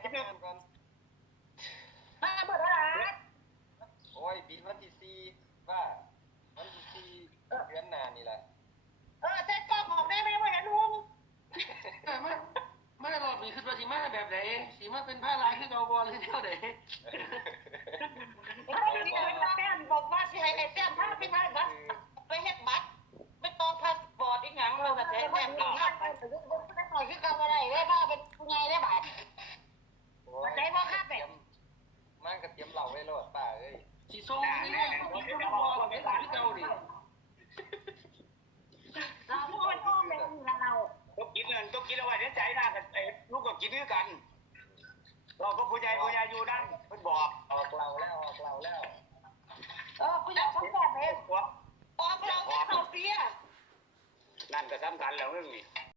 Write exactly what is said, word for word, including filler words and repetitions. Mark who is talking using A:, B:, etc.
A: งานก่อน
B: มาเมื่อไหร่
A: โอ้ยบินวันที่สี่ว่าวันที่สี่เดือนหน้านี่แหละ
B: เออใช้กล้องออกได้ไหมวะลุง
C: แต่มามาหลอดนี่คือว่าสีมาแบบไหนสีมาเป็นผ้าลายคือเกาบอลหรือเท่าไหน
B: ไอ้ที่แต้มบอกว่าสิให้ไอ้แต้มถ้าไปได้บัตรไปเฮ็ดบัตรไม่ต้องพาสปอร์ตอีกหยังเราแต่แต้มหลังไปได้หน่อยคือเก่าอะไรได้บ้าเป็นไงได้บัตร
A: โอ้ย
B: ใจว่าค่าแบ
A: เตรีย
B: บ
A: มมั่งก็เตรียมเหล่าไว้โลดป้าเอ้ย
C: สีส้มนี่ก็เป็นบอลเป็นคือเกาดิ
B: เราพูดอ้อมเลยเรา
D: ต้องกินเงินต้องกินเอาไว้ในใจนะกันไอ้ลูกก็กินด้วยกัน เราก็ผู้ใหญ่ผู้ใหญ่อยู่นั่นเพิ่นบอก
A: ออกเหล่าแล้วออกเหล่าแล้ว
B: เออกูอยากทำแบบเอง
D: ว่า
B: ออกเราไม่เข้าเสีย
D: นั่นก็สำคัญแล้วเรื่องนี้